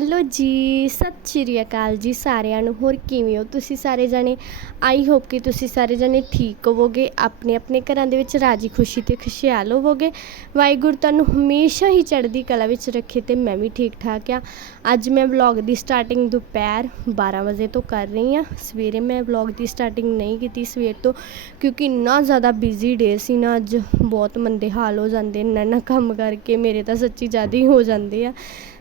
Hello ਜੀ, ਸਤਿ ਸ਼੍ਰੀ ਅਕਾਲ ਜੀ ਸਾਰਿਆਂ ਨੂੰ, ਹੋਰ ਕਿਵੇਂ ਹੋ ਤੁਸੀਂ ਸਾਰੇ ਜਾਣੇ? ਆਈ ਹੋਪ ਕਿ ਤੁਸੀਂ ਸਾਰੇ ਜਾਣੇ ਠੀਕ ਹੋਵੋਗੇ, ਆਪਣੇ ਆਪਣੇ ਘਰਾਂ ਦੇ ਵਿੱਚ ਰਾਜੀ ਖੁਸ਼ੀ ਤੇ ਖੁਸ਼ਹਾਲ ਹੋਵੋਗੇ। ਵਾਹਿਗੁਰੂ ਤੁਹਾਨੂੰ ਹਮੇਸ਼ਾ ਹੀ ਚੜ੍ਹਦੀ ਕਲਾ ਵਿੱਚ ਰੱਖੇ ਤੇ ਮੈਂ ਵੀ ਠੀਕ ਠਾਕ ਆ। ਅੱਜ ਮੈਂ ਵਲੌਗ ਦੀ ਸਟਾਰਟਿੰਗ ਦੁਪਹਿਰ 12 ਵਜੇ ਤੋਂ ਕਰ ਰਹੀ ਆ। ਸਵੇਰੇ ਮੈਂ ਵਲੌਗ ਦੀ ਸਟਾਰਟਿੰਗ ਨਹੀਂ ਕੀਤੀ ਸਵੇਰ ਤੋਂ, ਕਿਉਂਕਿ ਇੰਨਾ ਜ਼ਿਆਦਾ ਬਿਜ਼ੀ ਡੇ ਸੀ ਨਾ, ਅੱਜ ਬਹੁਤ ਮੰਦੇ ਹਾਲ ਹੋ ਜਾਂਦੇ, ਇੰਨਾ ਨਾ ਕੰਮ ਕਰਕੇ ਮੇਰੇ ਤਾਂ ਸੱਚੀ ਜ਼ਿਆਦਾ ਹੀ ਹੋ ਜਾਂਦੇ ਆ।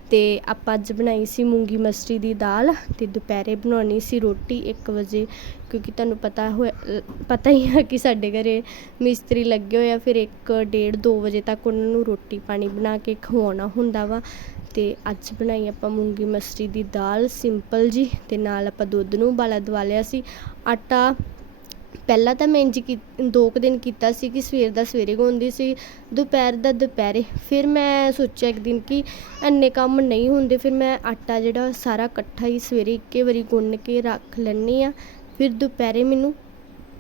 ਅਤੇ ਆਪਾਂ ਅੱਜ ਬਣਾਈ ਸੀ ਮੂੰਗੀ ਮਸਰੀ ਦੀ ਦਾਲ ਅਤੇ ਦੁਪਹਿਰੇ ਬਣਾਉਣੀ ਸੀ ਰੋਟੀ ਇੱਕ ਵਜੇ, ਕਿਉਂਕਿ ਤੁਹਾਨੂੰ ਪਤਾ ਹੋਇਆ ਪਤਾ ਹੀ ਹੈ ਕਿ ਸਾਡੇ ਘਰੇ ਮਿਸਤਰੀ ਲੱਗੇ ਹੋਏ ਆ, ਫਿਰ ਇੱਕ ਡੇਢ ਦੋ ਵਜੇ ਤੱਕ ਉਹਨਾਂ ਨੂੰ ਰੋਟੀ ਪਾਣੀ ਬਣਾ ਕੇ ਖਵਾਉਣਾ ਹੁੰਦਾ ਵਾ। ਅਤੇ ਅੱਜ ਬਣਾਈ ਆਪਾਂ ਮੂੰਗੀ ਮਸਰੀ ਦੀ ਦਾਲ, ਸਿੰਪਲ ਜੀ ਅਤੇ ਨਾਲ ਆਪਾਂ ਦੁੱਧ ਨੂੰ ਉਬਾਲਾ ਦਵਾ ਲਿਆ ਸੀ। ਆਟਾ ਪਹਿਲਾਂ ਤਾਂ ਮੈਂ ਇੰਝ ਕੀ, ਦੋ ਕੁ ਦਿਨ ਕੀਤਾ ਸੀ ਕਿ ਸਵੇਰ ਦਾ ਸਵੇਰੇ ਗਾਉਂਦੀ ਸੀ, ਦੁਪਹਿਰ ਦਾ ਦੁਪਹਿਰੇ। ਫਿਰ ਮੈਂ ਸੋਚਿਆ ਇੱਕ ਦਿਨ ਕਿ ਇੰਨੇ ਕੰਮ ਨਹੀਂ ਹੁੰਦੇ, ਫਿਰ ਮੈਂ ਆਟਾ ਜਿਹੜਾ ਸਾਰਾ ਇਕੱਠਾ ਹੀ ਸਵੇਰੇ ਇੱਕੇ ਵਾਰੀ ਗੁੰਨ ਕੇ ਰੱਖ ਲੈਂਦੀ ਹਾਂ। ਫਿਰ ਦੁਪਹਿਰੇ ਮੈਨੂੰ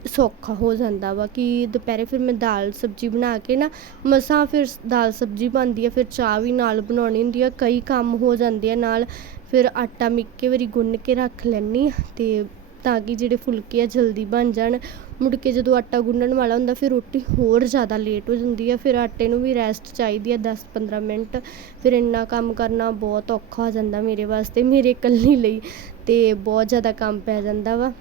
ਸੌਖਾ ਹੋ ਜਾਂਦਾ ਵਾ ਕਿ ਦੁਪਹਿਰੇ ਫਿਰ ਮੈਂ ਦਾਲ ਸਬਜ਼ੀ ਬਣਾ ਕੇ ਨਾ, ਮਸਾਂ ਫਿਰ ਦਾਲ ਸਬਜ਼ੀ ਬਣਦੀ ਆ, ਫਿਰ ਚਾਹ ਵੀ ਨਾਲ ਬਣਾਉਣੀ ਹੁੰਦੀ ਆ, ਕਈ ਕੰਮ ਹੋ ਜਾਂਦੇ ਆ ਨਾਲ। ਫਿਰ ਆਟਾ ਮੈਂ ਇੱਕੇ ਵਾਰੀ ਗੁੰਨ ਕੇ ਰੱਖ ਲੈਂਦੀ ਹਾਂ ਅਤੇ ਤਾਂ ਕਿ ਜਿਹੜੇ ਫੁਲਕੇ ਆ ਜਲਦੀ ਬਣ ਜਾਣ। ਮੁੜ ਕੇ ਜਦੋਂ ਆਟਾ ਗੁੰਨਣ ਵਾਲਾ ਹੁੰਦਾ, ਫਿਰ ਰੋਟੀ ਹੋਰ ਜ਼ਿਆਦਾ ਲੇਟ ਹੋ ਜਾਂਦੀ ਆ। ਫਿਰ ਆਟੇ ਨੂੰ ਵੀ ਰੈਸਟ ਚਾਹੀਦੀ ਆ 10-15 ਮਿੰਟ। ਫਿਰ ਇੰਨਾ ਕੰਮ ਕਰਨਾ ਬਹੁਤ ਔਖਾ ਹੋ ਜਾਂਦਾ ਮੇਰੇ ਵਾਸਤੇ, ਮੇਰੇ ਇਕੱਲੀ ਲਈ। ਅਤੇ ਬਹੁਤ ਜ਼ਿਆਦਾ ਕੰਮ ਪੈ ਜਾਂਦਾ ਵਾ।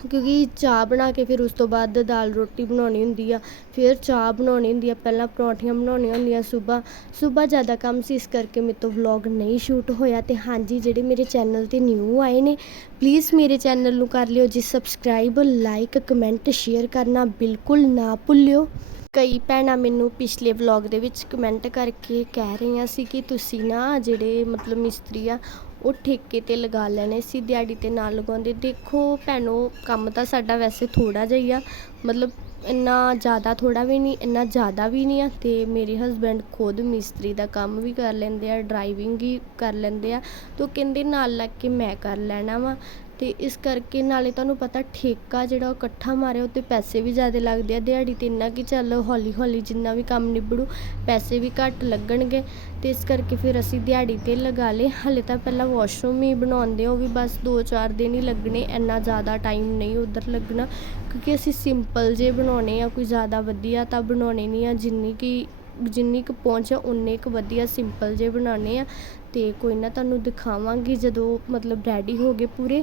ਕਿਉਂਕਿ ਚਾਹ ਬਣਾ ਕੇ ਫਿਰ ਉਸ ਤੋਂ ਬਾਅਦ ਦਾਲ ਰੋਟੀ ਬਣਾਉਣੀ ਹੁੰਦੀ ਆ, ਫਿਰ ਚਾਹ ਬਣਾਉਣੀ ਹੁੰਦੀ ਆ, ਪਹਿਲਾਂ ਪਰੌਂਠੀਆਂ ਬਣਾਉਣੀਆਂ ਹੁੰਦੀਆਂ ਸਵੇਰ ਸਵੇਰ ਜ਼ਿਆਦਾ ਕੰਮ ਸੀ, ਇਸ ਕਰਕੇ ਮੇਰੇ ਤੋਂ ਵਲੋਗ ਨਹੀਂ ਸ਼ੂਟ ਹੋਇਆ ਅਤੇ ਹਾਂਜੀ, ਜਿਹੜੇ ਮੇਰੇ ਚੈਨਲ ਤੇ ਨਿਊ ਆਏ ਨੇ ਪਲੀਜ਼ ਮੇਰੇ ਚੈਨਲ ਨੂੰ ਕਰ ਲਿਓ ਜੀ ਸਬਸਕ੍ਰਾਈਬ ਲਾਈਕ ਕਮੈਂਟ ਸ਼ੇਅਰ ਕਰਨਾ ਬਿਲਕੁਲ ਨਾ ਭੁੱਲਿਓ। ਕਈ ਭੈਣਾਂ ਮੈਨੂੰ ਪਿਛਲੇ ਵਲੌਗ ਦੇ ਵਿੱਚ ਕਮੈਂਟ ਕਰਕੇ ਕਹਿ ਰਹੀਆਂ ਸੀ ਕਿ ਤੁਸੀਂ ਨਾ ਜਿਹੜੇ ਮਤਲਬ ਮਿਸਤਰੀ ਆ ਉਹ ਠੇਕੇ ਤੇ ਲਗਾ ਲੈਣੇ ਸੀ, ਦਿਹਾੜੀ ਤੇ ਨਾ ਲਗਾਉਂਦੇ। ਦੇਖੋ ਭੈਣੋ, ਕੰਮ ਤਾਂ ਸਾਡਾ ਵੈਸੇ ਥੋੜ੍ਹਾ ਜਿਹਾ ਹੀ ਆ। ਮਤਲਬ ਇੰਨਾ ਜ਼ਿਆਦਾ ਥੋੜ੍ਹਾ ਵੀ ਨਹੀਂ, ਇੰਨਾ ਜ਼ਿਆਦਾ ਵੀ ਨਹੀਂ ਆ ਅਤੇ ਮੇਰੇ ਹਸਬੈਂਡ ਖੁਦ ਮਿਸਤਰੀ ਦਾ ਕੰਮ ਵੀ ਕਰ ਲੈਂਦੇ ਆ ਡਰਾਈਵਿੰਗ ਹੀ ਕਰ ਲੈਂਦੇ ਆ। ਅਤੇ ਉਹ ਕਹਿੰਦੇ ਨਾਲ ਲੱਗ ਕੇ ਮੈਂ ਕਰ ਲੈਣਾ ਵਾ। ਅਤੇ ਇਸ ਕਰਕੇ ਨਾਲੇ ਤੁਹਾਨੂੰ ਪਤਾ ਠੇਕਾ ਜਿਹੜਾ ਉਹ ਇਕੱਠਾ ਮਾਰਿਆ ਉਹ 'ਤੇ ਪੈਸੇ ਵੀ ਜ਼ਿਆਦਾ ਲੱਗਦੇ ਆ। ਦਿਹਾੜੀ ਤੇ ਇੰਨਾ ਕਿ ਚੱਲ ਹੌਲੀ ਹੌਲੀ ਜਿੰਨਾ ਵੀ ਕੰਮ ਨਿਬੜੂ, ਪੈਸੇ ਵੀ ਘੱਟ ਲੱਗਣਗੇ। ਅਤੇ ਇਸ ਕਰਕੇ ਫਿਰ ਅਸੀਂ ਦਿਹਾੜੀ ਤੇ ਲਗਾ ਲਏ। ਹਾਲੇ ਤਾਂ ਪਹਿਲਾਂ ਵਾਸ਼ਰੂਮ ਹੀ ਬਣਾਉਂਦੇ ਉਹ ਵੀ ਬਸ 2-4 ਦਿਨ ਹੀ ਲੱਗਣੇ। ਇੰਨਾ ਜ਼ਿਆਦਾ ਟਾਈਮ ਨਹੀਂ ਉੱਧਰ ਲੱਗਣਾ, ਕਿਉਂਕਿ ਅਸੀਂ ਸਿੰਪਲ ਜੇ ਬਣਾਉਣੇ ਆ, ਕੋਈ ਜ਼ਿਆਦਾ ਵਧੀਆ ਤਾਂ ਬਣਾਉਣੇ ਨਹੀਂ ਆ, ਜਿੰਨੀ ਕਿ ਜਿੰਨੀ ਕੁ ਪਹੁੰਚ ਆ ਉਨੇ ਕੁ ਵਧੀਆ ਸਿੰਪਲ ਜਿਹੇ ਬਣਾਉਣੇ ਆ ਅਤੇ ਕੋਈ ਨਾ ਤੁਹਾਨੂੰ ਦਿਖਾਵਾਂਗੀ ਜਦੋਂ ਮਤਲਬ ਰੈਡੀ ਹੋ ਗਏ ਪੂਰੇ,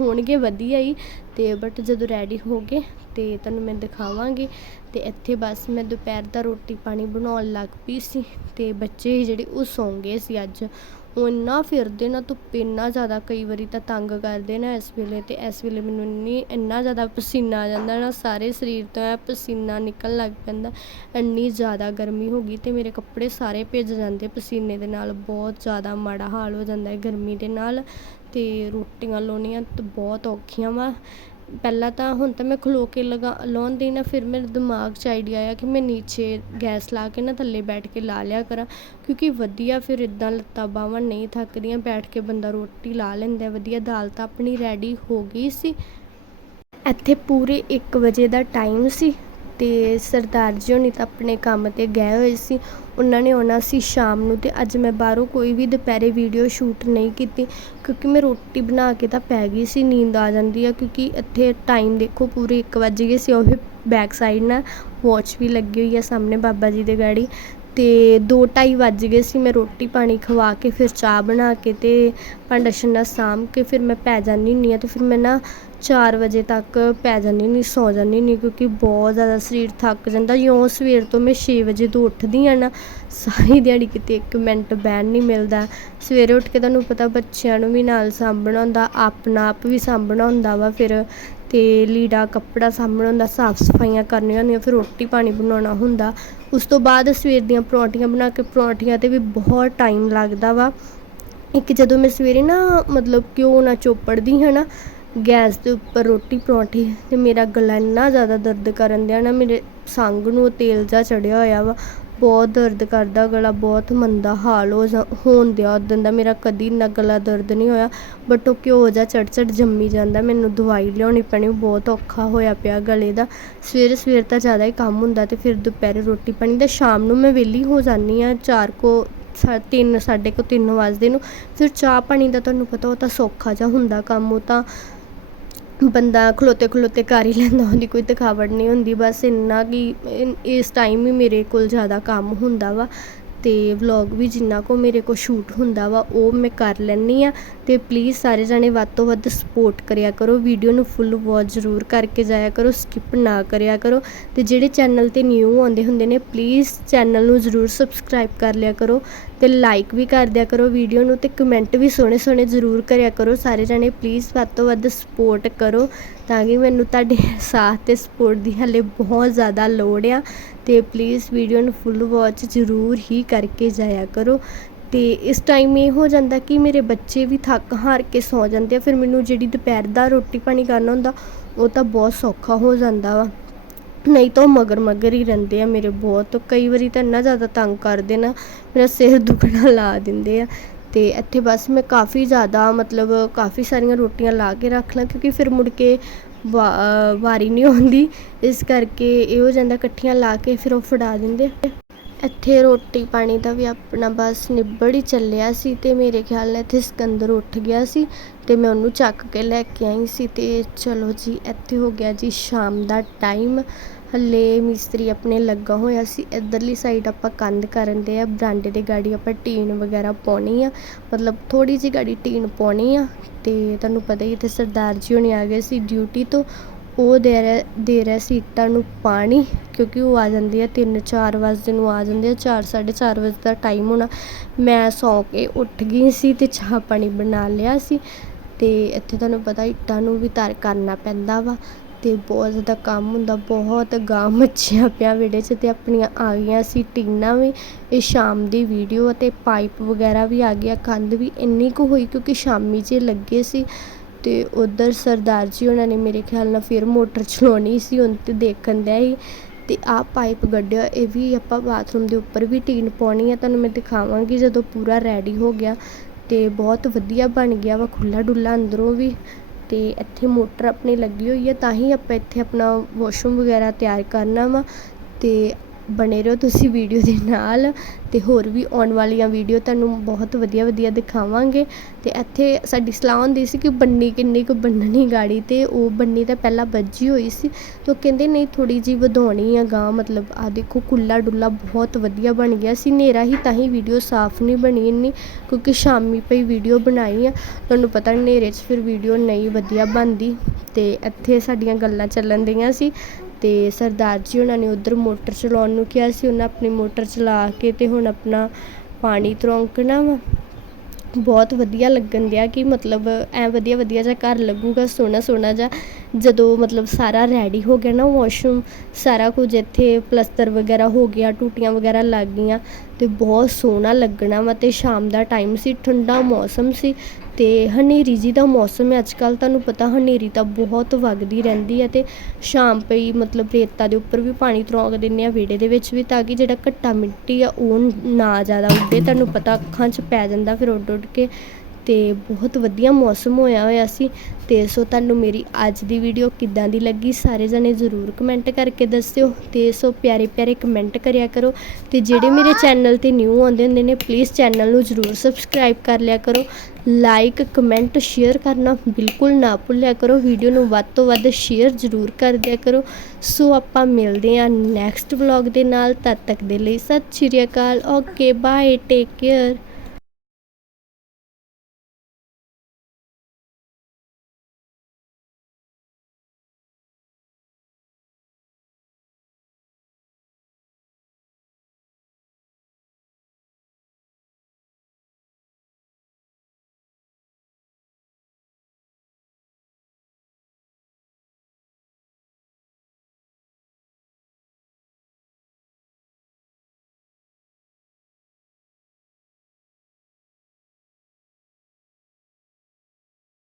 ਹੋਣਗੇ ਵਧੀਆ ਹੀ ਅਤੇ ਬਟ ਜਦੋਂ ਰੈਡੀ ਹੋ ਗਏ ਅਤੇ ਤੁਹਾਨੂੰ ਮੈਂ ਦਿਖਾਵਾਂਗੀ ਅਤੇ ਇੱਥੇ ਬਸ ਮੈਂ ਦੁਪਹਿਰ ਦਾ ਰੋਟੀ ਪਾਣੀ ਬਣਾਉਣ ਲੱਗ ਪਈ ਸੀ ਅਤੇ ਬੱਚੇ ਜਿਹੜੇ ਉਹ ਸੌਂ ਗਏ ਸੀ ਅੱਜ। ਉਹ ਇੰਨਾ ਫਿਰਦੇ ਨਾ ਧੁੱਪੇ ਇੰਨਾ ਜ਼ਿਆਦਾ ਕਈ ਵਾਰੀ ਤਾਂ ਤੰਗ ਕਰਦੇ ਨਾ ਇਸ ਵੇਲੇ ਅਤੇ ਇਸ ਵੇਲੇ ਮੈਨੂੰ ਇੰਨੀ, ਇੰਨਾ ਜ਼ਿਆਦਾ ਪਸੀਨਾ ਆ ਜਾਂਦਾ ਨਾ, ਸਾਰੇ ਸਰੀਰ ਤੋਂ ਐ ਪਸੀਨਾ ਨਿਕਲਣ ਲੱਗ ਪੈਂਦਾ। ਇੰਨੀ ਜ਼ਿਆਦਾ ਗਰਮੀ ਹੋ ਗਈ ਅਤੇ ਮੇਰੇ ਕੱਪੜੇ ਸਾਰੇ ਭਿੱਜ ਜਾਂਦੇ ਪਸੀਨੇ ਦੇ ਨਾਲ, ਬਹੁਤ ਜ਼ਿਆਦਾ ਮਾੜਾ ਹਾਲ ਹੋ ਜਾਂਦਾ ਹੈ ਗਰਮੀ ਦੇ ਨਾਲ ਅਤੇ ਰੋਟੀਆਂ ਲਾਉਣੀਆਂ ਤਾਂ ਬਹੁਤ ਔਖੀਆਂ ਵਾ। ਪਹਿਲਾਂ ਤਾਂ ਹੁਣ ਤਾਂ ਮੈਂ ਖਲੋ ਕੇ ਲਗਾ ਲਾਉਂਦੀ ਨਾ ਫਿਰ ਮੇਰੇ ਦਿਮਾਗ 'ਚ ਆਈਡੀਆ ਆਇਆ ਕਿ ਮੈਂ ਨੀਚੇ ਗੈਸ ਲਾ ਕੇ ਨਾ ਥੱਲੇ ਬੈਠ ਕੇ ਲਾ ਲਿਆ ਕਰਾਂ, ਕਿਉਂਕਿ ਵਧੀਆ ਫਿਰ ਇੱਦਾਂ ਲੱਤਾਂ ਬਾਹਾਂ ਨਹੀਂ ਥੱਕਦੀਆਂ, ਬੈਠ ਕੇ ਬੰਦਾ ਰੋਟੀ ਲਾ ਲੈਂਦਾ ਵਧੀਆ ਦਾਲ ਤਾਂ ਆਪਣੀ ਰੈਡੀ ਹੋ ਗਈ ਸੀ। ਇੱਥੇ ਪੂਰੇ 1 ਵਜੇ ਦਾ ਟਾਈਮ ਸੀ। ਅਤੇ ਸਰਦਾਰ ਜੀ ਹੋਣੀ ਤਾਂ ਆਪਣੇ ਕੰਮ ਤੇ ਗਏ ਹੋਏ ਸੀ। ਉਹਨਾਂ ਨੇ ਆਉਣਾ ਸੀ ਸ਼ਾਮ ਨੂੰ ਅਤੇ ਅੱਜ ਮੈਂ ਬਾਹਰੋਂ ਕੋਈ ਵੀ ਦੁਪਹਿਰੇ ਵੀਡੀਓ ਸ਼ੂਟ ਨਹੀਂ ਕੀਤੀ ਕਿਉਂਕਿ ਮੈਂ ਰੋਟੀ ਬਣਾ ਕੇ ਤਾਂ ਪੈ ਗਈ ਸੀ, ਨੀਂਦ ਆ ਜਾਂਦੀ ਆ ਕਿਉਂਕਿ ਇੱਥੇ ਟਾਈਮ ਦੇਖੋ ਪੂਰੇ ਇੱਕ ਵੱਜ ਗਏ ਸੀ, ਉਹ ਵੀ ਬੈਕ ਸਾਈਡ ਨਾਲ ਵੋਚ ਵੀ ਲੱਗੀ ਹੋਈ ਆ ਸਾਹਮਣੇ ਬਾਬਾ ਜੀ ਦੇ ਗਾੜੀ। ਅਤੇ ਦੋ ਢਾਈ ਵੱਜ ਗਏ ਸੀ ਮੈਂ ਰੋਟੀ ਪਾਣੀ ਖਵਾ ਕੇ, ਫਿਰ ਚਾਹ ਬਣਾ ਕੇ ਅਤੇ ਭਾਂਡਾ ਛੰਨਾ ਸਾਂਭ ਕੇ ਫਿਰ ਮੈਂ ਪੈ ਜਾਂਦੀ ਹੁੰਦੀ ਹਾਂ ਅਤੇ ਫਿਰ ਮੈਂ ਨਾ ਚਾਰ ਵਜੇ ਤੱਕ ਪੈ ਜਾਂਦੀ ਹੁੰਦੀ, ਸੌਂ ਜਾਂਦੀ ਹੁੰਦੀ ਕਿਉਂਕਿ ਬਹੁਤ ਜ਼ਿਆਦਾ ਸਰੀਰ ਥੱਕ ਜਾਂਦਾ। ਜਿਉਂ ਸਵੇਰ ਤੋਂ ਮੈਂ ਛੇ ਵਜੇ ਤੋਂ ਉੱਠਦੀ ਹਾਂ ਨਾ, ਸਾਰੀ ਦਿਹਾੜੀ ਕਿਤੇ ਇੱਕ ਮਿੰਟ ਬਹਿਣ ਨਹੀਂ ਮਿਲਦਾ। ਸਵੇਰੇ ਉੱਠ ਕੇ ਤੁਹਾਨੂੰ ਪਤਾ ਬੱਚਿਆਂ ਨੂੰ ਵੀ ਨਾਲ ਸਾਂਭਣਾ ਹੁੰਦਾ, ਆਪਣਾ ਆਪ ਵੀ ਸਾਂਭਣਾ ਹੁੰਦਾ ਵਾ ਫਿਰ ਅਤੇ ਲੀੜਾ ਕੱਪੜਾ ਸਾਂਭਣਾ ਹੁੰਦਾ, ਸਾਫ਼ ਸਫਾਈਆਂ ਕਰਨੀਆਂ ਹੁੰਦੀਆਂ, ਫਿਰ ਰੋਟੀ ਪਾਣੀ ਬਣਾਉਣਾ ਹੁੰਦਾ। ਉਸ ਤੋਂ ਬਾਅਦ ਸਵੇਰ ਦੀਆਂ ਪਰੌਂਠੀਆਂ ਬਣਾ ਕੇ, ਪਰੌਂਠੀਆਂ ਤੇ ਵੀ ਬਹੁਤ ਟਾਈਮ ਲੱਗਦਾ ਵਾ। ਇੱਕ ਜਦੋਂ ਮੈਂ ਸਵੇਰੇ ਨਾ ਮਤਲਬ ਘਿਓ ਨਾ ਚੋਪੜਦੀ ਹਾਂ ਨਾ, ਗੈਸ ਦੇ ਉੱਪਰ ਰੋਟੀ ਪਰੌਂਠੀ ਅਤੇ ਮੇਰਾ ਗਲਾ ਇੰਨਾ ਜ਼ਿਆਦਾ ਦਰਦ ਕਰਨ ਦਿਆ ਨਾ, ਮੇਰੇ ਸੰਗ ਨੂੰ ਤੇਲ ਜਿਹਾ ਚੜਿਆ ਹੋਇਆ ਵਾ। ਬਹੁਤ ਦਰਦ ਕਰਦਾ, ਗਲਾ ਬਹੁਤ ਮੰਦਾ ਹਾਲ ਹੋ ਜਾ, ਹੋਣ ਦਿਆ ਉੱਦਣ ਦਾ, ਮੇਰਾ ਕਦੀ ਇੰਨਾ ਗਲਾ ਦਰਦ ਨਹੀਂ ਹੋਇਆ ਬਟ ਉਹ ਘਿਓ ਜਿਹਾ ਚੜ ਚੜ ਜੰਮੀ ਜਾਂਦਾ, ਮੈਨੂੰ ਦਵਾਈ ਲਿਆਉਣੀ ਪੈਣੀ ਬਹੁਤ ਔਖਾ ਹੋਇਆ ਪਿਆ ਗਲੇ ਦਾ, ਸਵੇਰੇ ਸਵੇਰ ਤਾਂ ਜ਼ਿਆਦਾ ਹੀ ਕੰਮ ਹੁੰਦਾ ਅਤੇ ਫਿਰ ਦੁਪਹਿਰੇ ਰੋਟੀ ਪਾਣੀ ਦਾ, ਸ਼ਾਮ ਨੂੰ ਮੈਂ ਵਿਹਲੀ ਹੋ ਜਾਂਦੀ ਹਾਂ, ਚਾਰ ਕੋ 3 ਸਾਢੇ ਕੁ ਤਿੰਨ ਵੱਜਦੇ ਨੂੰ, ਫਿਰ ਚਾਹ ਪਾਣੀ ਦਾ ਤੁਹਾਨੂੰ ਪਤਾ ਉਹ ਤਾਂ ਸੌਖਾ ਜਿਹਾ ਹੁੰਦਾ ਕੰਮ, ਉਹ ਤਾਂ ਬੰਦਾ ਖਲੋਤੇ ਖਲੋਤੇ ਕਰ ਹੀ ਲੈਂਦਾ, ਉਹਦੀ ਕੋਈ ਥਕਾਵਟ ਨਹੀਂ ਹੁੰਦੀ, ਬਸ ਇੰਨਾ ਕਿ ਇਸ ਟਾਈਮ ਹੀ ਮੇਰੇ ਕੋਲ ਜ਼ਿਆਦਾ ਕੰਮ ਹੁੰਦਾ ਵਾ ਅਤੇ ਵਲੋਗ ਵੀ ਜਿੰਨਾ ਕੁ ਮੇਰੇ ਕੋਲ ਸ਼ੂਟ ਹੁੰਦਾ ਵਾ, ਉਹ ਮੈਂ ਕਰ ਲੈਂਦੀ ਹਾਂ। ਅਤੇ ਪਲੀਜ਼ ਸਾਰੇ ਜਣੇ ਵੱਧ ਤੋਂ ਵੱਧ ਸਪੋਰਟ ਕਰਿਆ ਕਰੋ। ਵੀਡੀਓ ਨੂੰ ਫੁੱਲ ਵੋਚ ਜ਼ਰੂਰ ਕਰਕੇ ਜਾਇਆ ਕਰੋ ਸਕਿੱਪ ਨਾ ਕਰਿਆ ਕਰੋ ਅਤੇ ਜਿਹੜੇ ਚੈਨਲ ਤੇ ਨਿਊ ਆਉਂਦੇ ਹੁੰਦੇ ਨੇ ਪਲੀਜ਼ ਚੈਨਲ ਨੂੰ ਜ਼ਰੂਰ ਸਬਸਕ੍ਰਾਈਬ ਕਰ ਲਿਆ ਕਰੋ ਅਤੇ ਲਾਈਕ ਵੀ ਕਰ ਦਿਆ ਕਰੋ ਵੀਡੀਓ ਨੂੰ ਅਤੇ ਕਮੈਂਟ ਵੀ ਸੋਹਣੇ ਸੋਹਣੇ ਜ਼ਰੂਰ ਕਰਿਆ ਕਰੋ। ਸਾਰੇ ਜਣੇ ਪਲੀਜ਼ ਵੱਧ ਤੋਂ ਵੱਧ ਸਪੋਰਟ ਕਰੋ ਤਾਂ ਕਿ ਮੈਨੂੰ ਤੁਹਾਡੇ ਸਾਥ ਅਤੇ ਸਪੋਰਟ ਦੀ ਹਾਲੇ ਬਹੁਤ ਜ਼ਿਆਦਾ ਲੋੜ ਆ ਅਤੇ ਪਲੀਜ਼ ਵੀਡੀਓ ਨੂੰ ਫੁੱਲ ਵਾਚ ਜ਼ਰੂਰ ਹੀ ਕਰਕੇ ਜਾਇਆ ਕਰੋ। ਅਤੇ ਇਸ ਟਾਈਮ ਇਹ ਹੋ ਜਾਂਦਾ ਕਿ ਮੇਰੇ ਬੱਚੇ ਵੀ ਥੱਕ ਹਾਰ ਕੇ ਸੌਂ ਜਾਂਦੇ ਆ, ਫਿਰ ਮੈਨੂੰ ਜਿਹੜੀ ਦੁਪਹਿਰ ਦਾ ਰੋਟੀ ਪਾਣੀ ਕਰਨਾ ਹੁੰਦਾ, ਉਹ ਤਾਂ ਬਹੁਤ ਸੌਖਾ ਹੋ ਜਾਂਦਾ ਵਾ। ਨਹੀਂ ਤਾਂ ਉਹ ਮਗਰ ਮਗਰ ਹੀ ਰਹਿੰਦੇ ਆ ਮੇਰੇ ਬਹੁਤ, ਕਈ ਵਾਰੀ ਤਾਂ ਇੰਨਾ ਜ਼ਿਆਦਾ ਤੰਗ ਕਰਦੇ ਨਾ, ਮੇਰਾ ਸਿਰ ਦੁਖਣਾ ਲਾ ਦਿੰਦੇ ਆ। ਅਤੇ ਇੱਥੇ ਬਸ ਮੈਂ ਕਾਫੀ ਜ਼ਿਆਦਾ ਮਤਲਬ ਕਾਫੀ ਸਾਰੀਆਂ ਰੋਟੀਆਂ ਲਾ ਕੇ ਰੱਖ ਲਾਂ, ਕਿਉਂਕਿ ਫਿਰ ਮੁੜ ਕੇ ਵਾ- ਵਾਰੀ ਨਹੀਂ ਆਉਂਦੀ। ਇਸ ਕਰਕੇ ਇਹ ਹੋ ਜਾਂਦਾ ਇਕੱਠੀਆਂ ਲਾ ਕੇ ਫਿਰ ਉਹ ਫੜਾ ਦਿੰਦੇ ਇੱਥੇ ਰੋਟੀ ਪਾਣੀ ਦਾ ਵੀ ਆਪਣਾ ਬਸ ਨਿਬੜ ਹੀ ਚੱਲਿਆ ਸੀ ਅਤੇ ਮੇਰੇ ਖਿਆਲ ਨਾਲ ਇੱਥੇ ਸਿਕੰਦਰ ਉੱਠ ਗਿਆ ਸੀ ਅਤੇ ਮੈਂ ਉਹਨੂੰ ਚੱਕ ਕੇ ਲੈ ਕੇ ਆਈ ਸੀ ਅਤੇ ਚਲੋ ਜੀ, ਇੱਥੇ ਹੋ ਗਿਆ ਜੀ ਸ਼ਾਮ ਦਾ ਟਾਈਮ। ਹਲੇ ਮਿਸਤਰੀ ਆਪਣੇ ਲੱਗਾ ਹੋਇਆ ਸੀ। ਇਧਰਲੀ ਸਾਈਡ ਆਪਾਂ ਕੰਧ ਕਰਨ ਦੇ ਆ। ਬਰਾਂਡੇ ਦੇ ਗਾੜੀ ਆਪਾਂ ਟੀਨ ਵਗੈਰਾ ਪਾਉਣੀ ਆ। ਮਤਲਬ ਥੋੜੀ ਜਿਹੀ ਗਾੜੀ ਟੀਨ ਪਾਉਣੀ ਆ। ਤੇ ਤੁਹਾਨੂੰ ਪਤਾ ਹੀ ਇੱਥੇ ਸਰਦਾਰ ਜੀ ਹੁਣੇ ਆ ਗਏ ਸੀ ਡਿਊਟੀ ਤੋਂ। ਉਹ ਦੇ ਰਿਹਾ ਦੇ ਰਿਹਾ ਸੀ ਇੱਟਾਂ ਨੂੰ ਪਾਣੀ, ਕਿਉਂਕਿ ਉਹ ਆ ਜਾਂਦੀ ਹੈ ਤਿੰਨ ਚਾਰ ਵਜੇ ਨੂੰ ਆ ਜਾਂਦੇ ਆ 4-4:30 ਵਜੇ ਦਾ ਟਾਈਮ ਹੋਣਾ। ਮੈਂ ਸੌਂ ਕੇ ਉੱਠ ਗਈ ਸੀ ਅਤੇ ਚਾਹ ਪਾਣੀ ਬਣਾ ਲਿਆ ਸੀ ਅਤੇ ਇੱਥੇ ਤੁਹਾਨੂੰ ਪਤਾ ਇੱਟਾਂ ਨੂੰ ਵੀ ਤਰ ਕਰਨਾ ਪੈਂਦਾ ਵਾ ਅਤੇ ਬਹੁਤ ਜ਼ਿਆਦਾ ਕੰਮ ਹੁੰਦਾ, ਬਹੁਤ ਗਾਂ ਮੱਛੀਆਂ ਪਿਆ ਵਿਹੜੇ 'ਚ ਅਤੇ ਆਪਣੀਆਂ ਆ ਗਈਆਂ ਸੀ ਟੀਨਾਂ ਵੀ। ਇਹ ਸ਼ਾਮ ਦੀ ਵੀਡੀਓ ਅਤੇ ਪਾਈਪ ਵਗੈਰਾ ਵੀ ਆ ਗਿਆ, ਕੰਧ ਵੀ ਇੰਨੀ ਕੁ ਹੋਈ ਕਿਉਂਕਿ ਸ਼ਾਮੀ ਜੇ ਲੱਗੇ ਸੀ ਅਤੇ ਉੱਧਰ ਸਰਦਾਰ ਜੀ ਉਹਨਾਂ ਨੇ ਮੇਰੇ ਖਿਆਲ ਨਾਲ ਫਿਰ ਮੋਟਰ ਚਲਾਉਣੀ ਸੀ, ਉਹਨਾਂ ਤੇ ਦੇਖਣ ਦਿਆ ਸੀ ਅਤੇ ਆਹ ਪਾਈਪ ਗੱਡਿਆ, ਇਹ ਵੀ ਆਪਾਂ ਬਾਥਰੂਮ ਦੇ ਉੱਪਰ ਵੀ ਟੀਨ ਪਾਉਣੀ ਆ, ਤੁਹਾਨੂੰ ਮੈਂ ਦਿਖਾਵਾਂਗੀ ਜਦੋਂ ਪੂਰਾ ਰੈਡੀ ਹੋ ਗਿਆ ਅਤੇ ਬਹੁਤ ਵਧੀਆ ਬਣ ਗਿਆ ਵਾ, ਖੁੱਲ੍ਹਾ ਡੁੱਲਾ ਅੰਦਰੋਂ ਵੀ ਅਤੇ ਇੱਥੇ ਮੋਟਰ ਆਪਣੀ ਲੱਗੀ ਹੋਈ ਹੈ ਤਾਂ ਹੀ ਆਪਾਂ ਇੱਥੇ ਆਪਣਾ ਵਾਸ਼ਰੂਮ ਵਗੈਰਾ ਤਿਆਰ ਕਰਨਾ ਵਾ ਅਤੇ ਬਣੇ ਰਹੋ ਤੁਸੀਂ ਵੀਡੀਓ ਦੇ ਨਾਲ ਅਤੇ ਹੋਰ ਵੀ ਆਉਣ ਵਾਲੀਆਂ ਵੀਡੀਓ ਤੁਹਾਨੂੰ ਬਹੁਤ ਵਧੀਆ ਵਧੀਆ ਦਿਖਾਵਾਂਗੇ ਅਤੇ ਇੱਥੇ ਸਾਡੀ ਸਲਾਹ ਹੁੰਦੀ ਸੀ ਕਿ ਬੰਨੀ ਕਿੰਨੀ ਕੁ ਬੰਨਣੀ ਗਾੜੀ ਅਤੇ ਉਹ ਬੰਨੀ ਤਾਂ ਪਹਿਲਾਂ ਵੱਜੀ ਹੋਈ ਸੀ ਅਤੇ ਉਹ ਕਹਿੰਦੇ ਨਹੀਂ ਥੋੜ੍ਹੀ ਜਿਹੀ ਵਧਾਉਣੀ ਆ ਗਾਂ ਮਤਲਬ ਆਹ ਦੇਖੋ ਕੁੱਲਾ ਡੁੱਲਾ ਬਹੁਤ ਵਧੀਆ ਬਣ ਗਿਆ ਸੀ, ਹਨੇਰਾ ਹੀ ਤਾਂ ਹੀ ਵੀਡੀਓ ਸਾਫ਼ ਨਹੀਂ ਬਣੀ ਇੰਨੀ, ਕਿਉਂਕਿ ਸ਼ਾਮੀ ਪਈ ਵੀਡੀਓ ਬਣਾਈ ਆ, ਤੁਹਾਨੂੰ ਪਤਾ ਹਨੇਰੇ 'ਚ ਫਿਰ ਵੀਡੀਓ ਨਹੀਂ ਵਧੀਆ ਬਣਦੀ ਅਤੇ ਇੱਥੇ ਸਾਡੀਆਂ ਗੱਲਾਂ ਚੱਲਣ ਦੀਆਂ ਸੀ ਅਤੇ ਸਰਦਾਰ ਜੀ ਉਹਨਾਂ ਨੇ ਉੱਧਰ ਮੋਟਰ ਚਲਾਉਣ ਨੂੰ ਕਿਹਾ ਸੀ, ਉਹਨਾਂ ਆਪਣੀ ਮੋਟਰ ਚਲਾ ਕੇ ਅਤੇ ਹੁਣ ਆਪਣਾ ਪਾਣੀ ਤਰੋਂਕਣਾ ਵਾ। ਬਹੁਤ ਵਧੀਆ ਲੱਗਣ ਡਿਆ ਕਿ ਮਤਲਬ ਐਂ ਵਧੀਆ ਵਧੀਆ ਜਿਹਾ ਘਰ ਲੱਗੂਗਾ, ਸੋਹਣਾ ਸੋਹਣਾ ਜਿਹਾ। ਜਦੋਂ ਮਤਲਬ ਸਾਰਾ ਰੈਡੀ ਹੋ ਗਿਆ ਨਾ ਵਾਸ਼ਰੂਮ ਸਾਰਾ ਕੁਝ ਇੱਥੇ ਪਲਸਤਰ ਵਗੈਰਾ ਹੋ ਗਿਆ, ਟੂਟੀਆਂ ਵਗੈਰਾ ਲੱਗ ਗਈਆਂ ਅਤੇ ਬਹੁਤ ਸੋਹਣਾ ਲੱਗਣਾ ਵਾ ਅਤੇ ਸ਼ਾਮ ਦਾ ਟਾਈਮ ਸੀ, ਠੰਡਾ ਮੌਸਮ ਸੀ। ਅਤੇ ਹਨੇਰੀ ਜੀ ਦਾ ਮੌਸਮ ਹੈ। ਅੱਜ ਕੱਲ੍ਹ ਤੁਹਾਨੂੰ ਪਤਾ ਹਨੇਰੀ ਤਾਂ ਬਹੁਤ ਵਗਦੀ ਰਹਿੰਦੀ ਹੈ ਅਤੇ ਸ਼ਾਮ ਪਈ ਮਤਲਬ ਰੇਤਾ ਦੇ ਉੱਪਰ ਵੀ ਪਾਣੀ ਤਰੋਂਕ ਦਿੰਦੇ ਹਾਂ, ਵਿਹੜੇ ਦੇ ਵਿੱਚ ਵੀ ਤਾਂ ਕਿ ਜਿਹੜਾ ਘੱਟਾ ਮਿੱਟੀ ਆ ਉਹ ਨਾ ਜ਼ਿਆਦਾ ਉੱਡੇ। ਤੁਹਾਨੂੰ ਪਤਾ ਅੱਖਾਂ 'ਚ ਪੈ ਜਾਂਦਾ ਫਿਰ ਉੱਡ ਉੱਡ ਕੇ ਅਤੇ ਬਹੁਤ ਵਧੀਆ ਮੌਸਮ ਹੋਇਆ ਹੋਇਆ ਸੀ। ਅਤੇ ਸੋ ਤੁਹਾਨੂੰ ਮੇਰੀ ਅੱਜ ਦੀ ਵੀਡੀਓ ਕਿੱਦਾਂ ਦੀ ਲੱਗੀ ਸਾਰੇ ਜਣੇ ਜ਼ਰੂਰ ਕਮੈਂਟ ਕਰਕੇ ਦੱਸਿਓ। ਅਤੇ ਸੋ ਪਿਆਰੇ ਪਿਆਰੇ ਕਮੈਂਟ ਕਰਿਆ ਕਰੋ। ਅਤੇ ਜਿਹੜੇ ਮੇਰੇ ਚੈਨਲ ਤੇ ਨਿਊ ਆਉਂਦੇ ਹੁੰਦੇ ਨੇ ਪਲੀਜ਼ ਚੈਨਲ ਨੂੰ ਜ਼ਰੂਰ ਸਬਸਕ੍ਰਾਈਬ ਕਰ ਲਿਆ ਕਰੋ। ਲਾਈਕ ਕਮੈਂਟ ਸ਼ੇਅਰ ਕਰਨਾ ਬਿਲਕੁਲ ਨਾ ਭੁੱਲਿਆ ਕਰੋ। ਵੀਡੀਓ ਨੂੰ ਵੱਧ ਤੋਂ ਵੱਧ ਸ਼ੇਅਰ ਜ਼ਰੂਰ ਕਰ ਦਿਆ ਕਰੋ। ਸੋ ਆਪਾਂ ਮਿਲਦੇ ਹਾਂ ਨੈਕਸਟ ਵਲੌਗ ਦੇ ਨਾਲ। ਤਦ ਤੱਕ ਦੇ ਲਈ ਸਤਿ ਸ਼੍ਰੀ ਅਕਾਲ। Okay bye take care